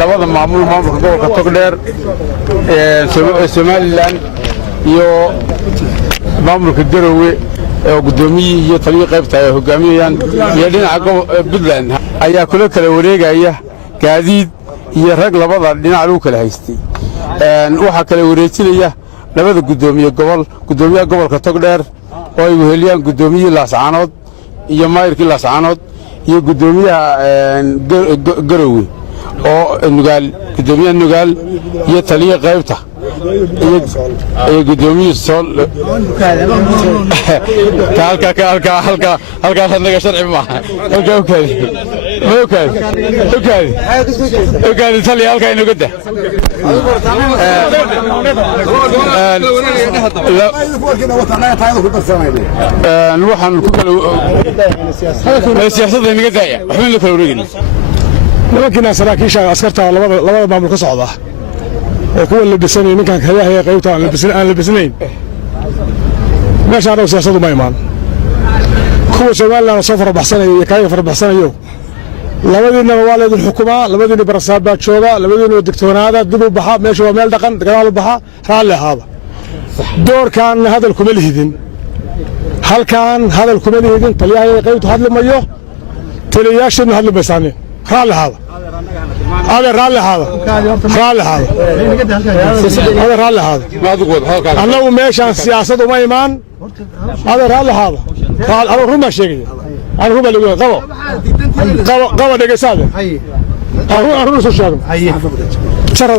labada maamulka gobolka Togdheer Somaliland iyo maamulka Garowe ee gudoomiye iyo taliye qaybta ay hoggaamiyaan iyo dhinaca Puntland ayaa kula kala wareegaya gaadiid iyo rag labada dhinac lagu kala haystay waxa kala wareejinaya labada gudoomiyaha gobolka Togdheer oo ay weheliyaan gudoomiye Laascaanood iyo maayirkii Laascaanood iyo gudoomiyaha Garowe oo nugaal gudoomiyaha nugaal iyo taliye qaybta iyo gudoomiye Sool halka naga sharci ma halka ogaadi taliye halka inuu gada waxaan ku kala siyaasadda inaga daaya waxba la kala wareegin nimankina saraakiisha askarta labada maamul ka socda ee kuwa la bisanay ninkan hayaha qaybta aan la bisnayn meeshaan siyaasaddu ma imaan kuwa Soomaaliland soo farabaxsanayo iyo kaaga farabaxsanayo labadiina waa leedin xukumaa labadiina barasaabaa jooga labadiina digtoonaada dib u baxa meesha waa meel dhaqan dagaal u baxa raali ahaaba doorkan hadal kuma lihidin halkan hadal kuma lihidin taliyaha qaybtu hadlamayo taliyaashana hadlamaysan raali ahaaba رالي هذا أنا وماشي السياسة وما إيمان هذا رالي هذا أنا روما شيء أنا روما اللي يقول قوة دقيقة سادة أنا روما سوشيال ترى